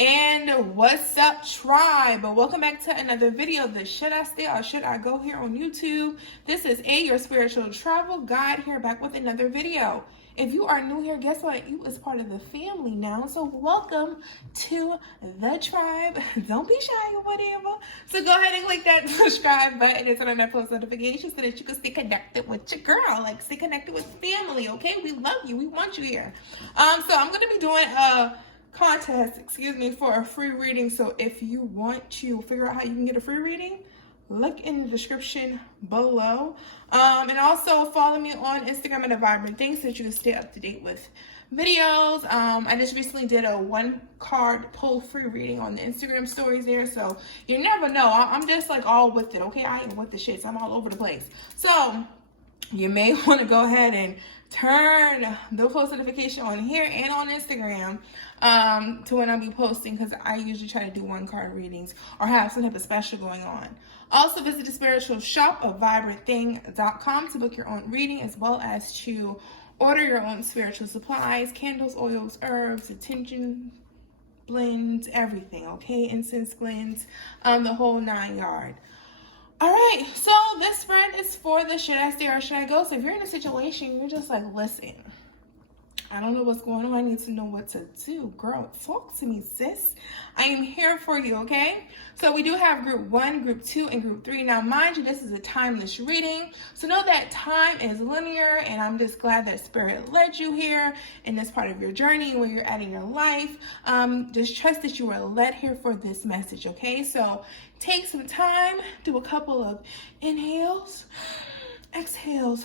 And what's up, tribe? Welcome back to another video. The Should I Stay or Should I Go here on YouTube. This is your spiritual travel guide here, back with another video. If you are new here, guess what? You is part of the family now. So welcome to the tribe. Don't be shy or whatever. So go ahead and click that subscribe button and turn on that post notifications so that you can stay connected with your girl. Like, stay connected with family, okay? We love you. We want you here. So I'm going to be doing a contest, for a free reading. So if you want to figure out how you can get a free reading, look in the description below. And also follow me on Instagram at A Vibrant Thang so that you can stay up to date with videos. I just recently did a 1-card pull free reading on the Instagram stories there. So you never know. I'm just like all with it, okay? I am with the shits. I'm all over the place. So you may want to go ahead and turn the post notification on here and on Instagram to when I'll be posting, because I usually try to do 1-card readings or have some type of special going on. Also visit the spiritual shop of vibrantthang.com to book your own reading, as well as to order your own spiritual supplies, candles, oils, herbs, attention blends, everything, okay? Incense blends, the whole 9 yard. All right, so this spread is for the should I stay or should I go? So if you're in a situation, you're just like, listen, I don't know what's going on. I need to know what to do. Girl, talk to me, sis. I am here for you, okay? So we do have group 1, group 2, and group 3. Now, mind you, this is a timeless reading. So know that time is linear, and I'm just glad that Spirit led you here in this part of your journey where you're at in your life. Just trust that you were led here for this message, okay? So take some time, do a couple of inhales, exhales.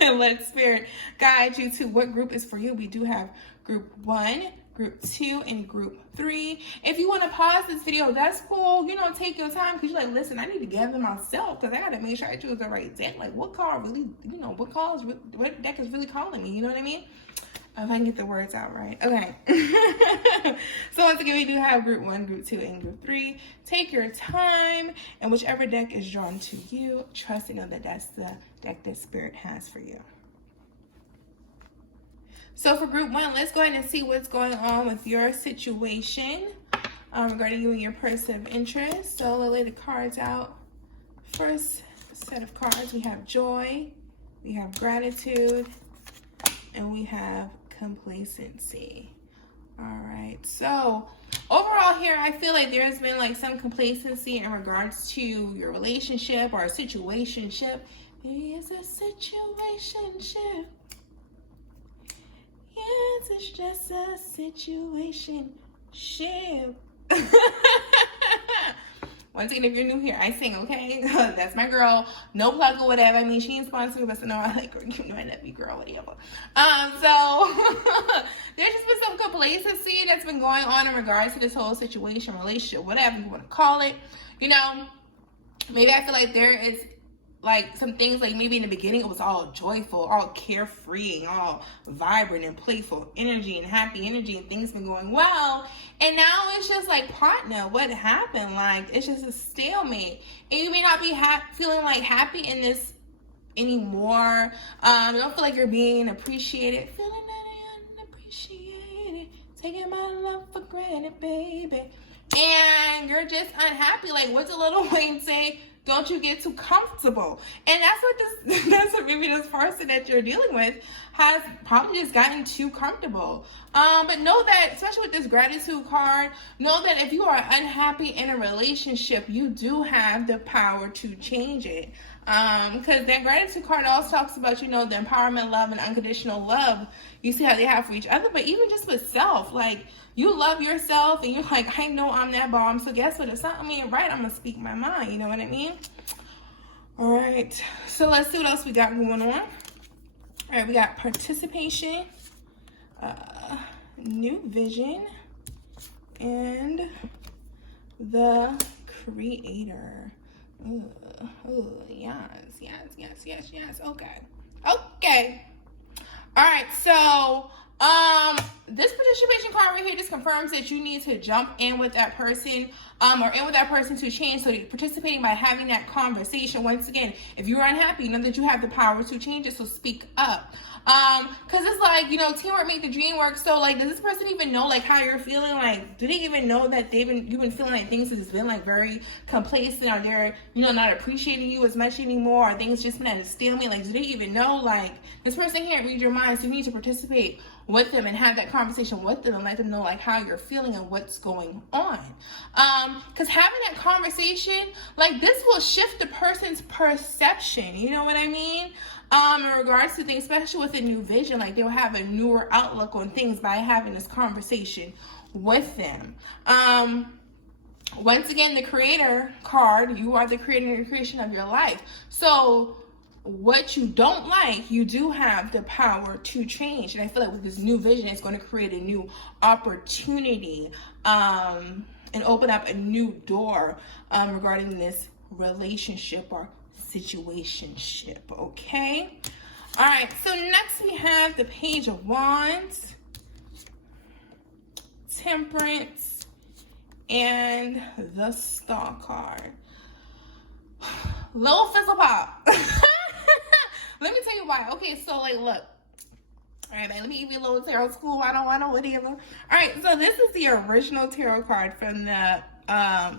And let Spirit guide you to what group is for you. We do have group 1, group 2, and group 3. If you want to pause this video, that's cool. You know, take your time, because you're like, listen, I need to gather myself, because I got to make sure I choose the right deck. Like, what card really, what deck is really calling me? You know what I mean? If I can get the words out right. Okay. So once again, we do have group 1, group 2, and group 3. Take your time, and whichever deck is drawn to you, trust and know that that's the deck that Spirit has for you. So for group 1, let's go ahead and see what's going on with your situation regarding you and your person of interest. So let's lay the cards out. First set of cards, we have joy, we have gratitude, and we have complacency. All right, so overall here, I feel like there's been like some complacency in regards to your relationship or a situationship. Maybe it's a situationship. Yes, it's just a situationship. Once again, if you're new here, I sing, okay? That's my girl. No plug or whatever. I mean, she ain't sponsored, but so no, I like her. You know, I love you, girl, whatever. So there's just been some complacency that's been going on in regards to this whole situation, relationship, whatever you want to call it. You know, maybe I feel like there is like some things, like maybe in the beginning it was all joyful, all carefree, and all vibrant and playful energy and happy energy, and things been going well, and now it's just like, partner, what happened? Like, it's just a stalemate, and you may not be feeling like happy in this anymore. You don't feel like you're being appreciated, feeling that unappreciated, taking my love for granted, baby, and you're just unhappy. Like, what's a Little Wayne say? Don't you get too comfortable? And that's what maybe this person that you're dealing with has probably just gotten too comfortable. But know that, especially with this gratitude card, know that if you are unhappy in a relationship, you do have the power to change it. Because that gratitude card also talks about, you know, the empowerment, love, and unconditional love you see how they have for each other, but even just with self, like, you love yourself, and you're like, I know I'm that bomb, so guess what? If something ain't right, I'm going to speak my mind, you know what I mean? All right, so let's see what else we got going on. All right, we got participation, new vision, and the creator. Yes. Okay. All right, so this participation card right here just confirms that you need to jump in with that person. or in with that person to change. So you're participating by having that conversation. Once again, if you're unhappy, know that you have the power to change it, so speak up. Because it's like, you know, teamwork make the dream work. So like, does this person even know like how you're feeling? Like, do they even know that you've been feeling like things has been like very complacent, or they're, you know, not appreciating you as much anymore, or things just been at a stalemate? Like, do they even know? Like, this person can't read your mind, so you need to participate with them and have that conversation with them and let them know like how you're feeling and what's going on. Because having that conversation, like, this will shift the person's perception, you know what I mean? In regards to things, especially with a new vision, like they'll have a newer outlook on things by having this conversation with them. Once again, the creator card, you are the creator and the creation of your life. So what you don't like, you do have the power to change. And I feel like with this new vision, it's going to create a new opportunity and open up a new door regarding this relationship or situationship. Okay. All right. So next we have the Page of Wands, Temperance, and the Star card. Little fizzle pop. Let me tell you why. Okay, so like, look. All right, man, let me give you a little tarot school 101 or whatever. All right, so this is the original tarot card from the, I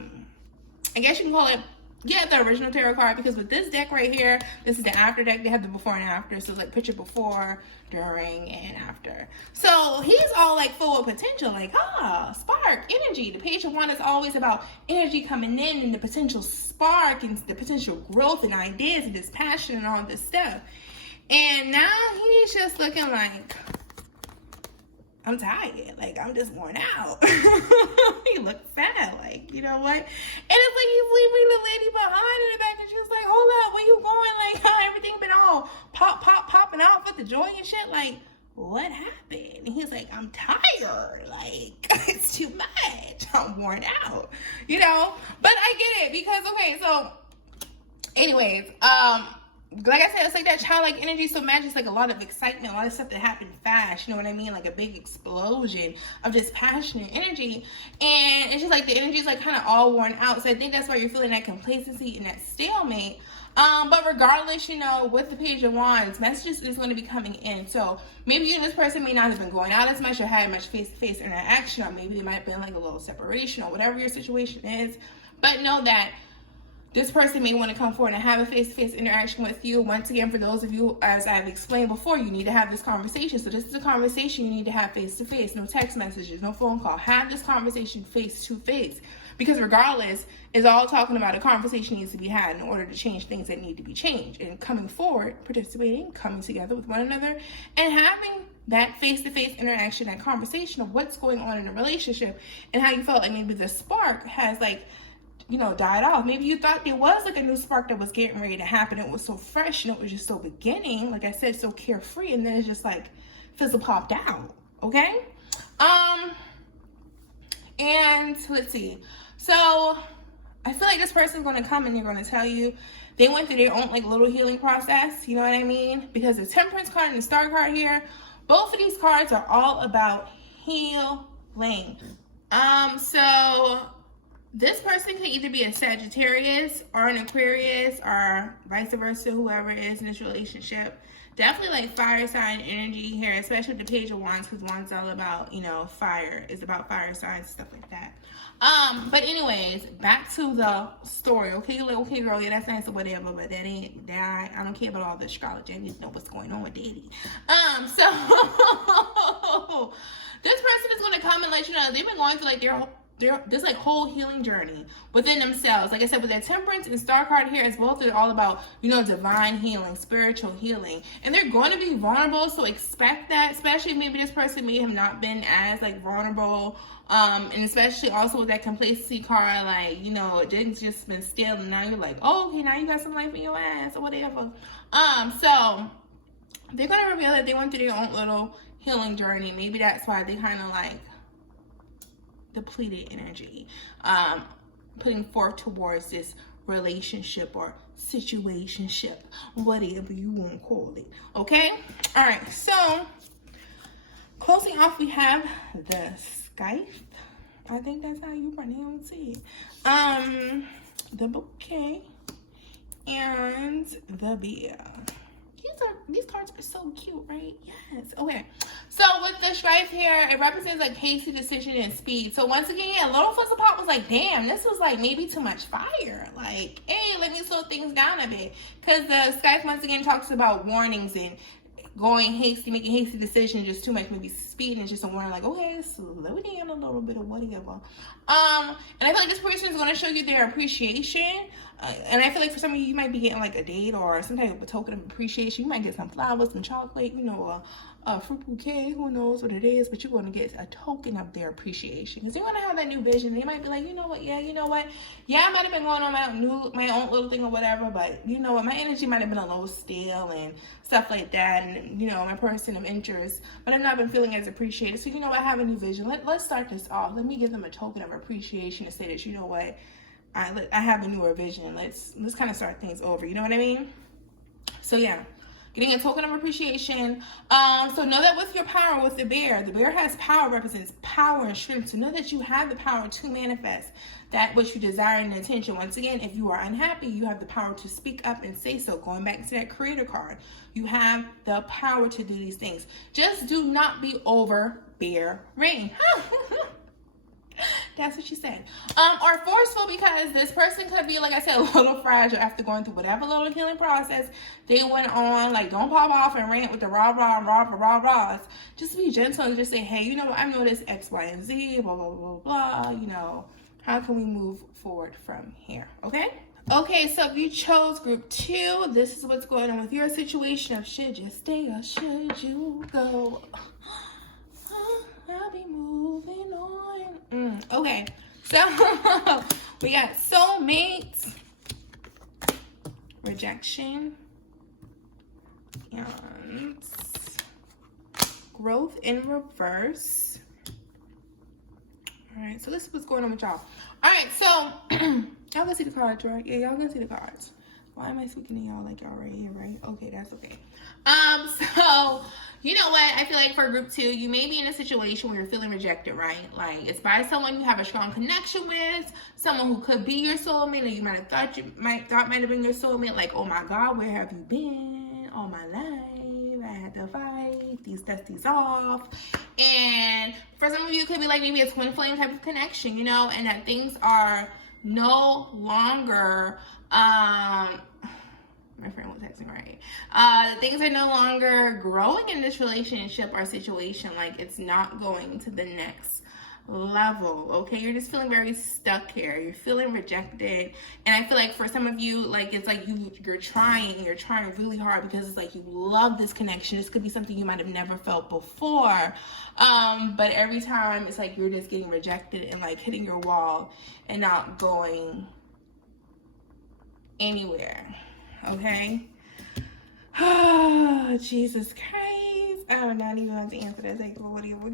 guess you can call it, yeah, the original tarot card, because with this deck right here, this is the after deck. They have the before and after. So like picture before, during, and after. So he's all like full of potential, like, spark, energy. The Page of Wands is always about energy coming in and the potential spark and the potential growth and ideas and this passion and all this stuff. And now he's just looking like, I'm tired. Like, I'm just worn out. He looked sad. Like, you know what? And it's like he's leaving the lady behind in the back, and she's like, hold up, where you going? Like, everything been all popping out for the joy and shit. Like, what happened? And he's like, I'm tired. Like, it's too much. I'm worn out. You know? But I get it, because, okay, so, anyways, like I said, it's like that childlike energy. So imagine it's like a lot of excitement, a lot of stuff that happened fast. You know what I mean? Like a big explosion of just passionate energy. And it's just like the energy is like kind of all worn out. So I think that's why you're feeling that complacency and that stalemate. But regardless, you know, with the Page of Wands, messages is going to be coming in. So maybe you and this person may not have been going out as much or had much face-to-face interaction, or maybe there might have been like a little separation or whatever your situation is. But know that this person may want to come forward and have a face-to-face interaction with you. Once again, for those of you, as I've explained before, you need to have this conversation. So this is a conversation you need to have face-to-face. No text messages, no phone call. Have this conversation face-to-face. Because regardless, it's all talking about a conversation needs to be had in order to change things that need to be changed. And coming forward, participating, coming together with one another, and having that face-to-face interaction, that conversation of what's going on in a relationship and how you felt like maybe the spark has like, you know, died off. Maybe you thought there was like a new spark that was getting ready to happen. It was so fresh and it was just so beginning, like I said, so carefree, and then it's just like fizzle popped out. Okay. And let's see. So I feel like this person's going to come and they're going to tell you they went through their own like little healing process. You know what I mean? Because the Temperance card and the Star card here, both of these cards are all about healing. So this person can either be a Sagittarius or an Aquarius or vice versa, whoever is in this relationship. Definitely like fire sign energy here, especially with the Page of Wands, because Wands is all about, you know, fire. It's about fire signs, stuff like that. But anyways, back to the story. Okay, like, okay, girl, yeah, that's nice or whatever, but that ain't that. I don't care about all the astrology. I need to know what's going on with Daddy. So this person is going to come and let you know they've been going through like this like whole healing journey within themselves. Like I said, with their Temperance and Star card here, it's both all about, you know, divine healing, spiritual healing, and they're going to be vulnerable. So expect that, especially maybe this person may have not been as like vulnerable, and especially also with that complacency card, like, you know, it didn't just been still, and now you're like, oh, okay, now you got some life in your ass or whatever. So they're going to reveal that they went through their own little healing journey. Maybe that's why they kind of like depleted energy, putting forth towards this relationship or situationship, whatever you want to call it. Okay. All right. So closing off, we have the Scythe. I think that's how you pronounce it. The bouquet and the beer. These cards are so cute, right? Yes. Okay. So with the stripe here, it represents like hasty decision and speed. So once again, Little Fuzzle Pop was like, damn, this was like maybe too much fire. Like, hey, let me slow things down a bit. Because the Skype once again talks about warnings and making hasty decisions, just too much, maybe speed, and just a warning like, okay, slow down a little bit of whatever. And I feel like this person is going to show you their appreciation. And I feel like for some of you might be getting like a date or some type of a token of appreciation. You might get some flowers, some chocolate, a fruit bouquet, who knows what it is, but you're going to get a token of their appreciation because they're going to have that new vision. They might be like, yeah, I might have been going on my own little thing or whatever, but you know what, my energy might have been a little stale and stuff like that, and my person of interest, but I've not been feeling as appreciated. So I have a new vision. Let's start this off. Let me give them a token of appreciation to say that I have a newer vision. Let's kind of start things over. You know what I mean? So yeah. Getting a token of appreciation. So know that with your power, with the bear has power, represents power and strength. So know that you have the power to manifest that which you desire and attention. Once again, if you are unhappy, you have the power to speak up and say so. Going back to that creator card, you have the power to do these things. Just do not be overbearing. That's what she said. Or forceful, because this person could be, like I said, a little fragile after going through whatever little healing process they went on. Like, don't pop off and rant with the rah-rahs. Just be gentle and just say, hey, you know what? I noticed X, Y, and Z, blah, blah, blah, blah. How can we move forward from here? Okay? Okay, so if you chose group 2, this is what's going on with your situation of should you stay or should you go? I'll be moving on. Okay, so we got soulmates, rejection, and growth in reverse. All right, so this is what's going on with y'all. All right, so y'all can see the cards, right? Yeah, y'all can see the cards. Why am I speaking to y'all like y'all right here, right? Okay, that's okay. So you know what? I feel like for group 2, you may be in a situation where you're feeling rejected, right? Like it's by someone you have a strong connection with, someone who could be your soulmate, or you might have thought might have been your soulmate. Like, oh my God, where have you been all my life? I had to fight these dusties off. And for some of you, it could be like maybe a twin flame type of connection, and that things are no longer my friend was texting, right? Things are no longer growing in this relationship or situation. Like, it's not going to the next level, okay? You're just feeling very stuck here. You're feeling rejected. And I feel like for some of you, like, it's like you're trying really hard because it's like you love this connection. This could be something you might have never felt before. But every time it's like you're just getting rejected and like hitting your wall and not going anywhere. Okay. Oh, Jesus Christ. I'm not even going to answer that. Like, whatever.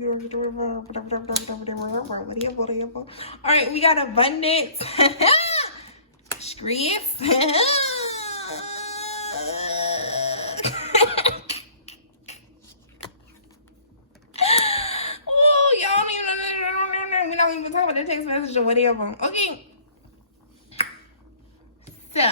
All right, we got abundance. Stress. Oh, y'all don't even. We're not even talking about the text message or whatever. Okay. So.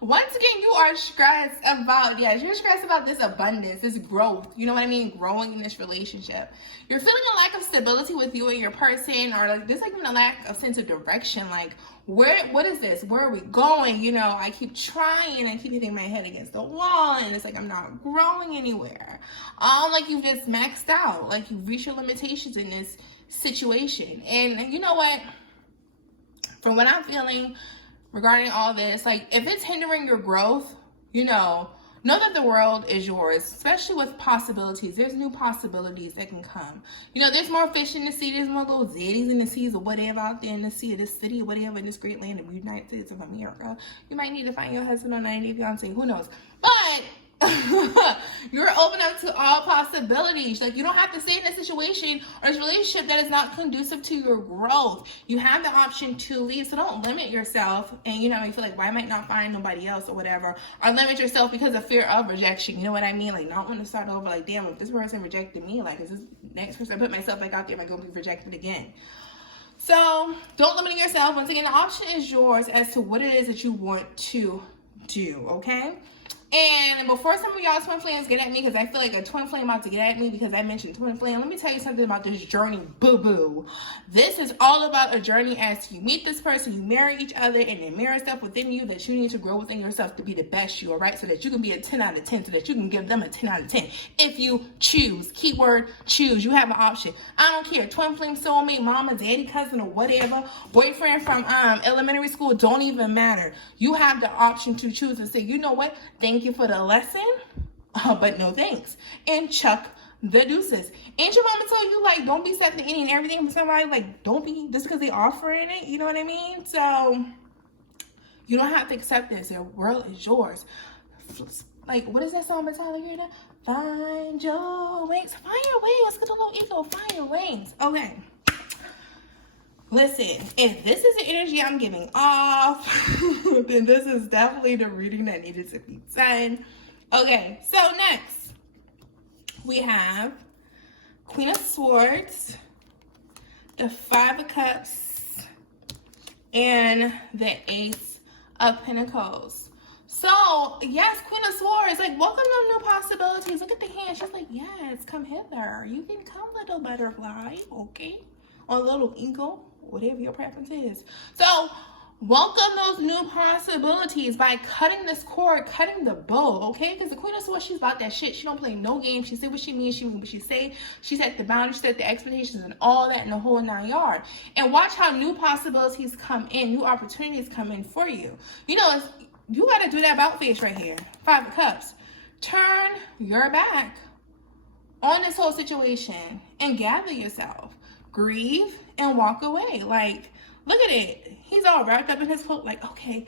Once again, you are stressed about, you're stressed about this abundance, this growth. You know what I mean? Growing in this relationship. You're feeling a lack of stability with you and your person, or like there's like even a lack of sense of direction. Like, what is this? Where are we going? I keep trying, I keep hitting my head against the wall, and it's like I'm not growing anywhere. Like you've just maxed out, like you've reached your limitations in this situation. And you know what? From what I'm feeling regarding all this, like if it's hindering your growth, know that the world is yours, especially with possibilities. There's new possibilities that can come. There's more fish in the sea. There's more little zeddies in the seas or whatever out there in the sea of this city or whatever in this great land of the United States of America. You might need to find your husband or 90 fiance, who knows? But You're open up to all possibilities. Like, you don't have to stay in a situation or this relationship that is not conducive to your growth. You have the option to leave, so don't limit yourself. And you feel like, why I might not find nobody else or whatever, or limit yourself because of fear of rejection. You know what I mean? Like, not want to start over. Like, damn, if this person rejected me, like, is this next person I put myself back out there, am I going to be rejected again? So don't limit yourself. Once again, the option is yours as to what it is that you want to do, okay? And before some of y'all twin flames get at me, because I feel like a twin flame about to get at me because I mentioned twin flame, let me tell you something about this journey, boo-boo. This is all about a journey as you meet this person, you marry each other, and then mirror stuff within you that you need to grow within yourself to be the best you, all right? So that you can be a 10 out of 10, so that you can give them a 10 out of 10. If you choose, keyword choose, you have an option. I don't care, twin flame, soulmate, mama, daddy, cousin, or whatever, boyfriend from elementary school, don't even matter. You have the option to choose and say, you know what, thank you for the lesson, but no thanks, and chuck the deuces. Ain't your mama told you, like, don't be accepting any and everything from somebody? Like, don't be just because they offering it, you know what I mean? So you don't have to accept this. Your world is yours. Like, what is that song by Tyler here? Find your wings. Find your wings. Get a little ego. Find your wings. Okay. Listen, if this is the energy I'm giving off, then this is definitely the reading that needed to be done. Okay, so next, we have Queen of Swords, the Five of Cups, and the Ace of Pentacles. So, yes, Queen of Swords, like, welcome to new possibilities. Look at the hand. She's like, yes, come hither. You can come, little butterfly, okay? Or little eagle, whatever your preference is. So welcome those new possibilities by cutting this cord, cutting the bow, okay? Because the Queen of Swords, she's about that shit. She don't play no games. She say what she means. She mean what she say. She set the boundaries, set the expectations, and all that in the whole 9 yards. And watch how new possibilities come in, new opportunities come in for you. You know, you got to do that about face right here. Five of Cups. Turn your back on this whole situation and gather yourself. Grieve and walk away. Like, look at it. He's all wrapped up in his cloak, like, okay,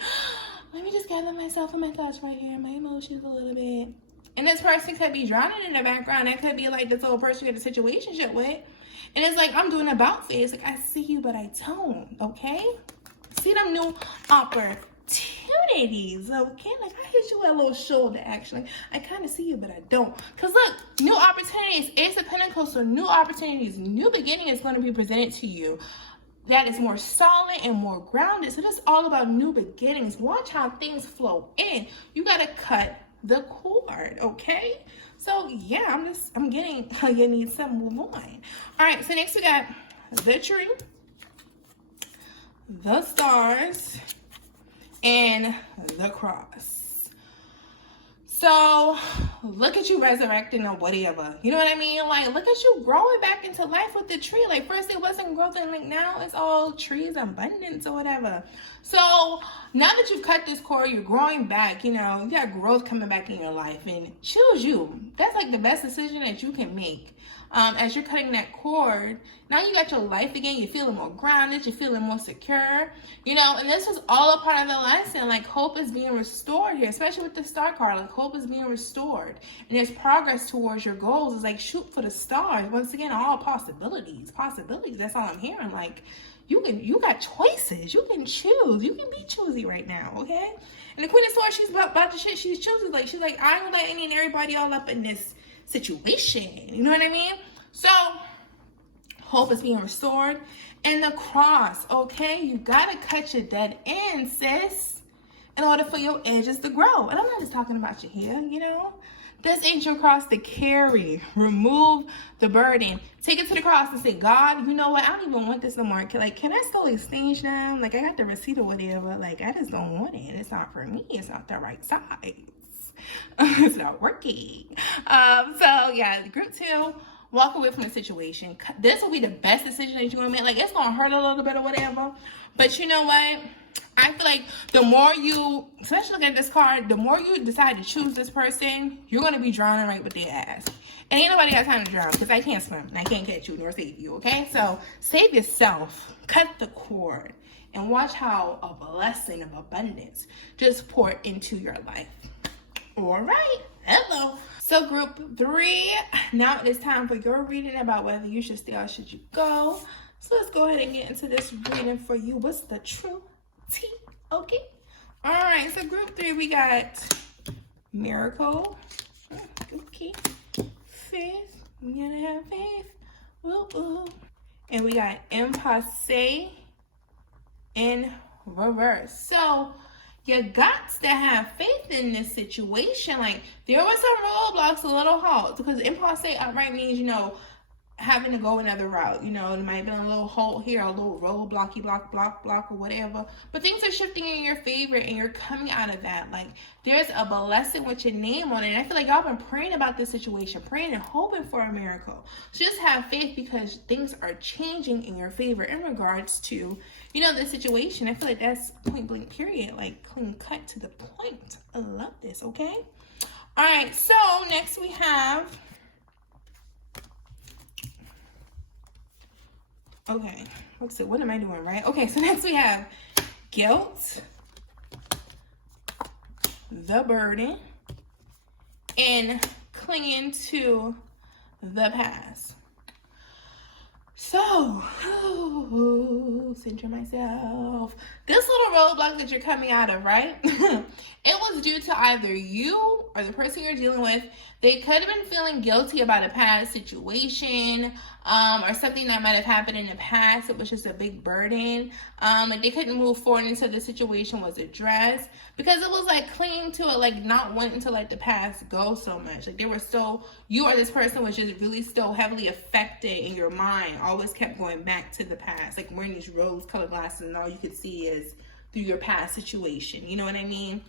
let me just gather myself and my thoughts right here, my emotions a little bit. And this person could be drowning in the background. That could be like this old person you had a situationship with. And it's like, I'm doing about face. Like, I see you, but I don't, okay? See them new opportunities, okay? Like, I hit you with a little shoulder, actually. I kind of see you, but I don't. Because, look, new opportunities, Ace of Pentacles, so new opportunities, new beginning is going to be presented to you. That is more solid and more grounded. So this is all about new beginnings. Watch how things flow in. You got to cut the cord, okay? So, yeah, I'm getting, you need some move on. All right, so next we got the tree, the stars, and the cross. So look at you resurrecting or whatever. You know what I mean? Like, look at you growing back into life with the tree. Like, first it wasn't growth, and like now it's all trees, abundance or whatever. So now that you've cut this cord, you're growing back, you know, you got growth coming back in your life, and choose you. That's like the best decision that you can make. As you're cutting that cord, now you got your life again. You're feeling more grounded. You're feeling more secure. You know, and this is all a part of the lesson. Like, hope is being restored here, especially with the star card. Like, hope is being restored. And there's progress towards your goals. It's like, shoot for the stars. Once again, all possibilities. Possibilities. That's all I'm hearing. Like, you got choices. You can choose. You can be choosy right now, okay? And the Queen of Swords, she's about the shit she's choosing. Like, she's like, I don't let any and everybody all up in this situation. You know what I mean? So hope is being restored. And the cross, okay? You gotta cut your dead end, sis, in order for your edges to grow. And I'm not just talking about your hair, you know? This ain't your cross to carry. Remove the burden. Take it to the cross and say, God, you know what? I don't even want this no more. Like, can I still exchange now? Like, I got the receipt or whatever. Like, I just don't want it. It's not for me. It's not the right size. It's not working. So yeah, group 2, walk away from the situation. This will be the best decision that you're gonna make. Like, it's gonna hurt a little bit or whatever, but you know what? I feel like the more you, especially looking at this card, the more you decide to choose this person, you're gonna be drowning right with their ass. And ain't nobody got time to drown, because I can't swim and I can't catch you nor save you. Okay, so save yourself, cut the cord, and watch how a blessing of abundance just pour into your life. All right, Hello. So group 3, now it is time for your reading about whether you should stay or should you go. So let's go ahead and get into this reading for you. What's the true tea? Okay. All right. So group 3, we got miracle. Okay. Faith. You gotta have faith. Ooh. And we got impasse in reverse. So you got to have faith in this situation. Like, there was some roadblocks, a little halt, because impasse outright means, you know, having to go another route. You know, there might have been a little halt here, a little roadblocky block or whatever. But things are shifting in your favor, and you're coming out of that. Like, there's a blessing with your name on it. And I feel like y'all been praying about this situation, praying and hoping for a miracle. So just have faith, because things are changing in your favor in regards to, you know, the situation. I feel like that's point blank period, like clean cut to the point. I love this. Okay. All right. So next we have, okay, let's see, what am I doing, right? Okay, so next we have guilt, the burden, and clinging to the past. So, center myself. This little roadblock that you're coming out of, right? It was due to either you or the person you're dealing with. They could have been feeling guilty about a past situation, or something that might have happened in the past. It was just a big burden. Like, they couldn't move forward until the situation was addressed, because it was like clinging to it, like not wanting to let the past go so much. Like, they were still, you or this person was just really still heavily affected in your mind. Always kept going back to the past, like wearing these rose-colored glasses, and all you could see is through your past situation. You know what I mean?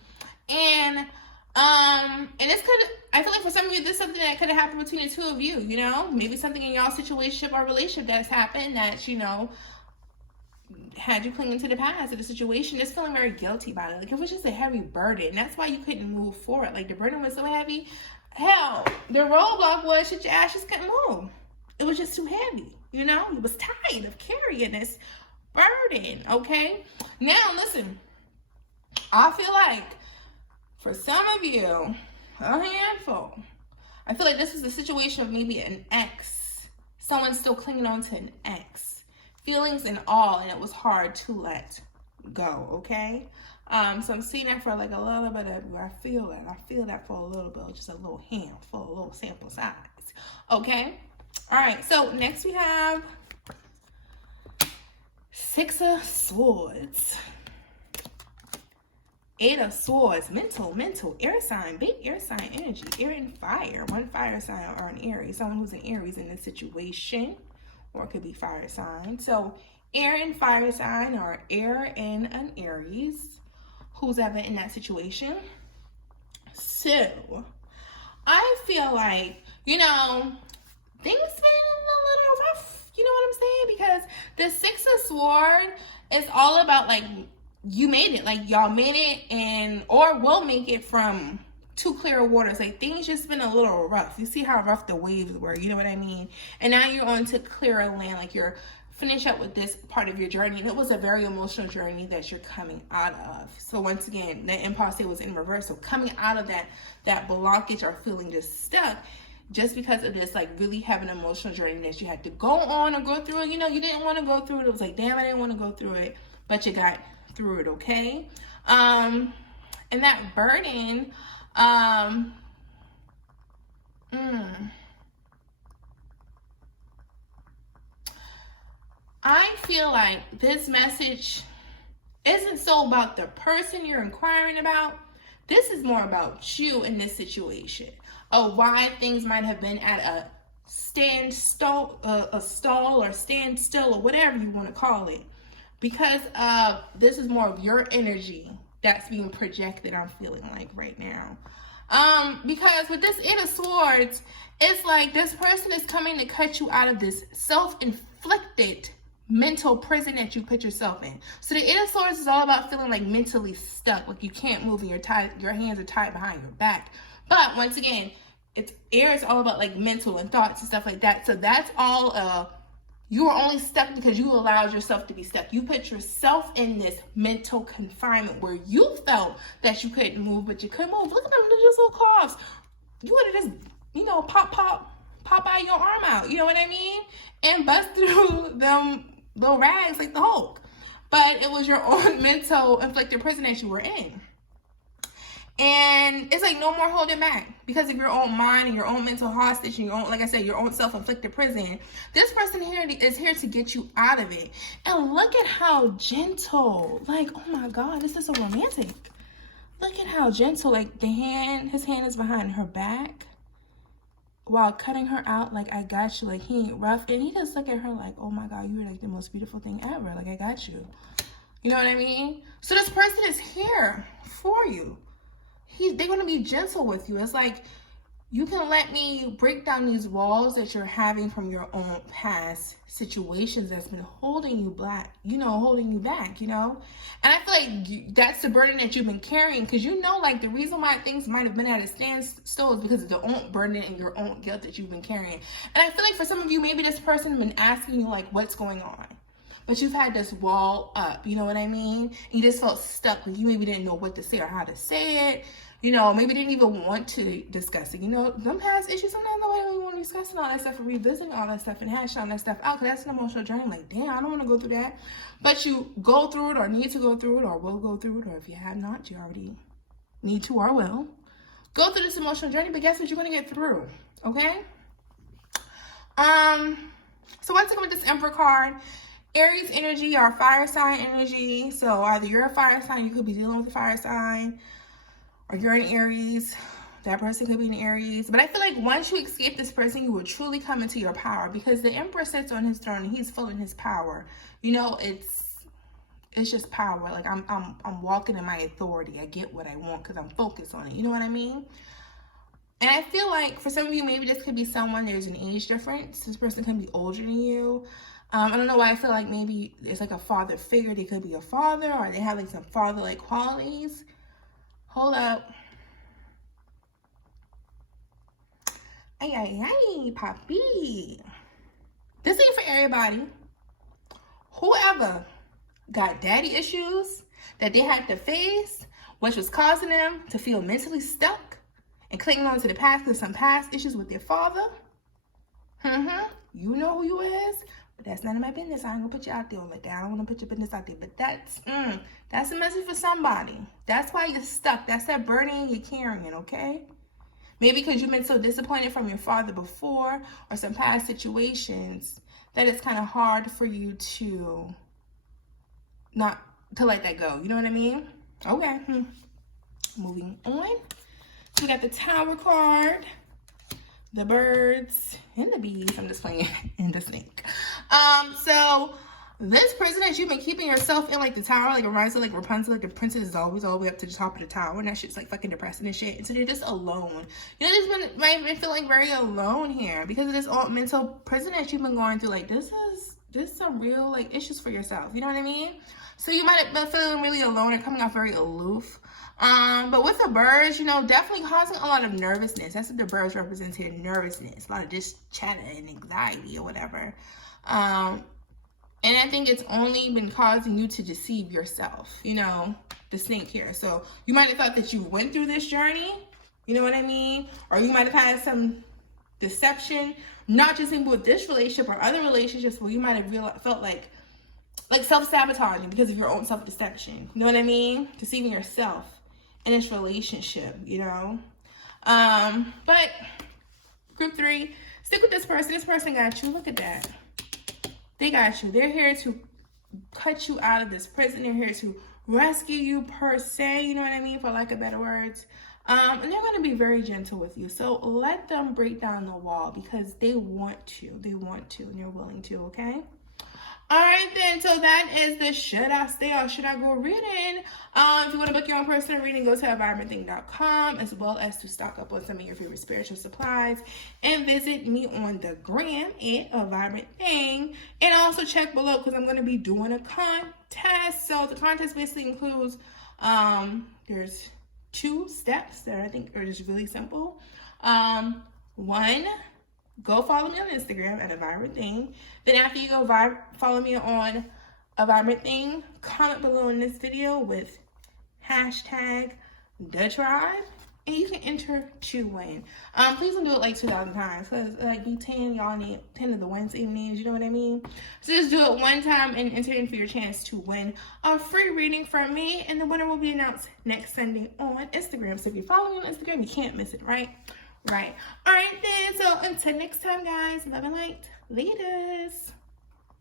And this could, I feel like for some of you, this is something that could have happened between the two of you, you know? Maybe something in y'all's situation or relationship that's happened that, you know, had you clinging to the past or the situation, just feeling very guilty about it. Like, it was just a heavy burden. That's why you couldn't move forward. Like, the burden was so heavy. Hell, the roadblock was that your ass just couldn't move. It was just too heavy, you know? You was tired of carrying this burden, okay? Now, listen, I feel like for some of you, a handful, I feel like this is a situation of maybe an ex, someone still clinging on to an ex, feelings and all, and it was hard to let go, okay? So I'm seeing that for like a little bit of, I feel that for a little bit, just a little handful, a little sample size, okay? All right, so next we have 6 of Swords. 8 of Swords, mental, air sign, big air sign energy, air and fire, one fire sign or an Aries, someone who's an Aries in this situation, or it could be fire sign. So air and fire sign, or air and an Aries, who's ever in that situation. So I feel like, you know, things been a little rough, you know what I'm saying? Because the 6 of Swords is all about, like, you made it, like y'all made it, and or will make it from two clear waters. Like, things just been a little rough. You see how rough the waves were, you know what I mean? And now you're on to clearer land, like you're finish up with this part of your journey, and it was a very emotional journey that you're coming out of. So once again, the impasse was in reverse. So coming out of that blockage or feeling just stuck, just because of this, like, really having an emotional journey that you had to go on or go through it. You know, you didn't want to go through it. It was like, damn, I didn't want to go through it, but you got through it, okay? And that burden, I feel like this message isn't so about the person you're inquiring about. This is more about you in this situation, of why things might have been at a stall or standstill, or whatever you want to call it. Because this is more of your energy that's being projected, I'm feeling like right now. Because with this 8 of Swords, it's like this person is coming to cut you out of this self-inflicted mental prison that you put yourself in. So the 8 of Swords is all about feeling like mentally stuck, like you can't move and your hands are tied behind your back. But once again, it's air is all about like mental and thoughts and stuff like that. So that's all you were only stuck because you allowed yourself to be stuck. You put yourself in this mental confinement where you felt that you couldn't move, but you couldn't move. Look at them, they're just little coughs. you would have just, you know, pop out your arm out, you know what I mean? And bust through them little rags like the Hulk. But it was your own mental inflicted prison that you were in. And it's like no more holding back because of your own mind and your own mental hostage and your own, like I said, your own self-inflicted prison. This person here is here to get you out of it. And look at how gentle. Like, oh my God, this is so romantic. Look at how gentle, like his hand is behind her back while cutting her out. Like, I got you. Like, he ain't rough. And he just look at her like, oh my God, you're like the most beautiful thing ever. Like, I got you. You know what I mean? So this person is here for you. They're going to be gentle with you. It's like, you can let me break down these walls that you're having from your own past situations that's been holding you back, you know, holding you back, you know? And I feel like that's the burden that you've been carrying, because you know, like, the reason why things might have been at a standstill is because of the own burden and your own guilt that you've been carrying. And I feel like for some of you, maybe this person has been asking you, like, what's going on? But you've had this wall up, you know what I mean? You just felt stuck. Like, you maybe didn't know what to say or how to say it. You know, maybe didn't even want to discuss it. You know, them past issues, sometimes nobody really want to discuss all that stuff or revisiting all that stuff and hashing all that stuff out, because that's an emotional journey. Like, damn, I don't want to go through that. But you go through it or need to go through it or will go through it, or if you have not, you already need to or will. Go through this emotional journey, but guess what? You're going to get through, okay? So once again with this Emperor card, Aries energy or fire sign energy. So either you're a fire sign, you could be dealing with a fire sign, or you're an Aries, that person could be an Aries. But I feel like once you escape this person, you will truly come into your power, because the Emperor sits on his throne and he's full in his power. You know, it's just power. Like, I'm walking in my authority. I get what I want because I'm focused on it. You know what I mean? And I feel like for some of you, maybe this could be someone, there's an age difference. This person can be older than you. I don't know why I feel like maybe it's like a father figure. They could be a father, or they have like some father-like qualities. Hold up. Ay, ay, ay, papi. This ain't for everybody. Whoever got daddy issues that they had to face, which was causing them to feel mentally stuck and clinging on to the past because some past issues with their father. You know who you is. But that's none of my business. I ain't gonna put you out there like that. I don't want to put your business out there. But that's a message for somebody. That's why you're stuck. That's that burden you're carrying, okay? Maybe because you've been so disappointed from your father before, or some past situations, that it's kind of hard for you to not to let that go. You know what I mean? Okay. Moving on. We got the Tower card, the birds, and the bees. I'm just playing, and the snake. So this person that you've been keeping yourself in, like the tower, like reminds of like Rapunzel, like the princess is always all the way up to the top of the tower, and that shit's like fucking depressing and shit. And so they're just alone. You know, this might have been feeling very alone here because of this old mental prison that you've been going through. Like, this is some real like issues for yourself. You know what I mean? So you might have been feeling really alone and coming off very aloof. But with the birds, you know, definitely causing a lot of nervousness. That's what the birds represent here, nervousness, a lot of just chatter and anxiety or whatever. And I think it's only been causing you to deceive yourself, you know, the snake here. So you might have thought that you went through this journey, you know what I mean? Or you might have had some deception, not just even with this relationship or other relationships where you might have felt like self-sabotaging because of your own self-deception. You know what I mean? Deceiving yourself in this relationship, you know? But group 3, stick with this person. This person got you. Look at that. They got you. They're here to cut you out of this prison. They're here to rescue you per se, you know what I mean, for lack of better words. And they're going to be very gentle with you. So let them break down the wall because they want to. They want to, and they're willing to, okay? All right, then. So that is the should I stay or should I go reading. If you want to book your own personal reading, go to avibrantthang.com, as well as to stock up on some of your favorite spiritual supplies, and visit me on the gram at A Vibrant Thang. And also check below because I'm going to be doing a contest. So the contest basically includes there's 2 steps that I think are just really simple. 1, go follow me on Instagram at A Vibrant Thang. Then after you go follow me on A Vibrant Thang, comment below in this video with hashtag #TheTribe. and you can enter to win. Please don't do it like 2,000 times, because like you 10, y'all need 10 of the wins evenings, you know what I mean? So just do it one time and enter in for your chance to win a free reading from me, and the winner will be announced next Sunday on Instagram. So if you follow me on Instagram, you can't miss it, right? Right. All right then, so until next time, guys, love and light. Laters.